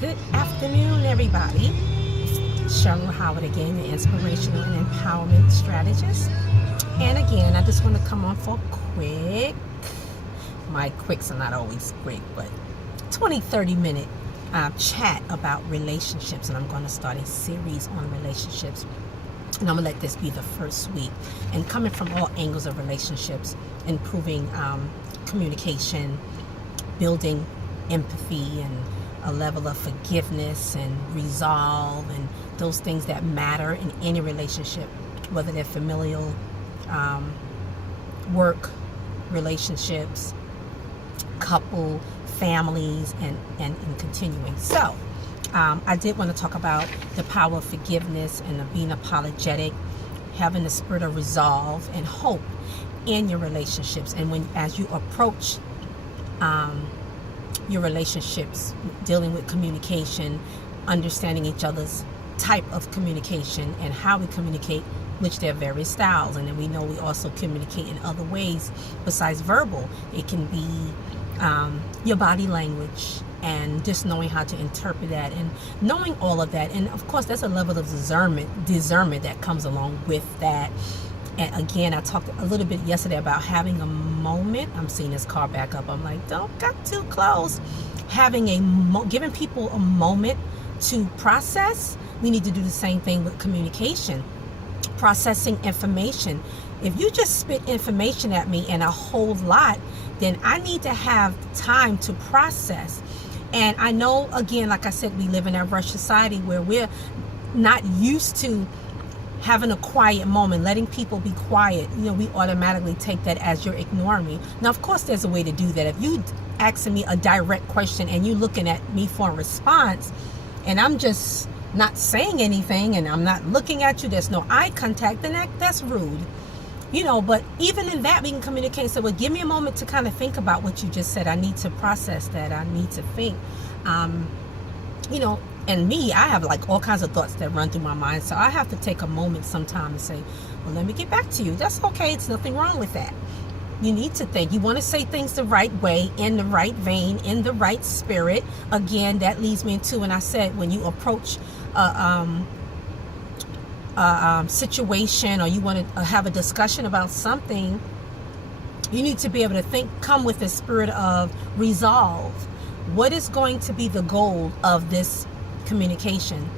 Good afternoon, everybody. Cheryl Howard again, the inspirational and empowerment strategist. And again, I just want to come on for my quicks are not always quick, but 20-30 minute chat about relationships. And I'm going to start a series on relationships. And I'm going to let this be the first week. And coming from all angles of relationships, improving communication, building empathy and a level of forgiveness and resolve and those things that matter in any relationship, whether they're familial, work relationships, couple, families, and continuing. So I did want to talk about the power of forgiveness and of being apologetic, having the spirit of resolve and hope in your relationships. And as you approach your relationships, dealing with communication, understanding each other's type of communication and how we communicate, which there are various styles. And then we know we also communicate in other ways besides verbal. It can be your body language and just knowing how to interpret that and knowing all of that. And of course, there's a level of discernment that comes along with that. And again, I talked a little bit yesterday about having a moment. I'm seeing this car back up. I'm like, don't get too close. Giving people a moment to process. We need to do the same thing with communication. Processing information. If you just spit information at me and a whole lot, then I need to have time to process. And I know, again, like I said, we live in a rush society where we're not used to having a quiet moment, letting people be quiet. We automatically take that as you're ignoring me. Now, of course, there's a way to do that. If you asking me a direct question and you looking at me for a response, and I'm just not saying anything and I'm not looking at you, there's no eye contact, then that's rude. But even in that, we can communicate and say, well, give me a moment to kind of think about what you just said. I need to process that. I need to think. And me, I have like all kinds of thoughts that run through my mind. So I have to take a moment sometime and say, well, let me get back to you. That's okay. It's nothing wrong with that. You need to think. You want to say things the right way, in the right vein, in the right spirit. Again, that leads me into, and I said, when you approach a situation or you want to have a discussion about something, you need to be able to come with a spirit of resolve. What is going to be the goal of this communication?